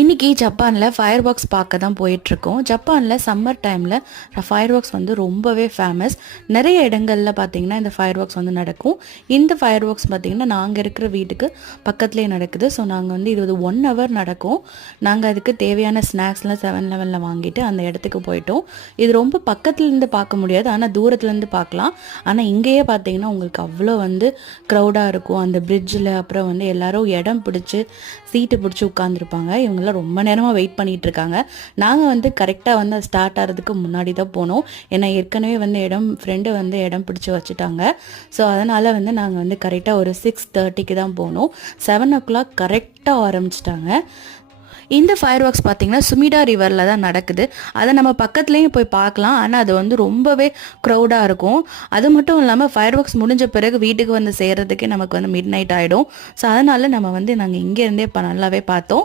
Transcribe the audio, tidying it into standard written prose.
இன்றைக்கி ஜப்பானில் fire works பார்க்க தான் போயிட்டுருக்கோம். ஜப்பானில் சம்மர் டைமில் ஃபயர் ஒர்க்ஸ் வந்து ரொம்பவே ஃபேமஸ். நிறைய இடங்களில் பார்த்திங்கன்னா இந்த ஃபயர் ஒர்க்ஸ் வந்து நடக்கும். இந்த ஃபயர் ஒர்க்ஸ் பார்த்திங்கன்னா நாங்கள் இருக்கிற வீட்டுக்கு பக்கத்துலேயே நடக்குது. ஸோ நாங்கள் வந்து இது 1 ஹவர் நடக்கும். நாங்கள் அதுக்கு தேவையான ஸ்நாக்ஸ்லாம் 7-Elevenல வாங்கிட்டு அந்த இடத்துக்கு போயிட்டோம். இது ரொம்ப பக்கத்துலேருந்து பார்க்க முடியாது, ஆனால் தூரத்துலேருந்து பார்க்கலாம். ஆனால் இங்கேயே பார்த்திங்கன்னா உங்களுக்கு அவ்வளோ வந்து க்ரௌடாக இருக்கும். அந்த பிரிட்ஜில் அப்புறம் வந்து எல்லோரும் இடம் பிடிச்சி சீட்டு பிடிச்சி உட்காந்துருப்பாங்க. இவங்கெல்லாம் ரொம்ப நேரமாக வெயிட் பண்ணிகிட்ருக்காங்க. நாங்கள் வந்து கரெக்டாக வந்து ஸ்டார்ட் ஆகிறதுக்கு முன்னாடி தான் போனோம். ஏன்னா ஏற்கனவே வந்து ஃப்ரெண்டு வந்து இடம் பிடிச்சி வச்சுட்டாங்க. ஸோ அதனால் வந்து நாங்கள் வந்து கரெக்டாக ஒரு 6:30க்கு தான் போனோம். 7 o'clock கரெக்டாக ஆரம்பிச்சிட்டாங்க. இந்த ஃபயர் ஒர்க்ஸ் பார்த்திங்கன்னா சுமிடா ரிவரில் தான் நடக்குது. அதை நம்ம பக்கத்துலேயும் போய் பார்க்கலாம். ஆனால் அது வந்து ரொம்பவே க்ரௌடாக இருக்கும். அது மட்டும் இல்லாமல் ஃபயர் ஒர்க்ஸ் முடிஞ்ச பிறகு வீட்டுக்கு வந்து சேர்கிறதுக்கே நமக்கு வந்து மிட் நைட் ஆகிடும். ஸோ அதனால் நம்ம வந்து நாங்கள் இங்கேருந்தே இப்போ நல்லாவே பார்த்தோம்.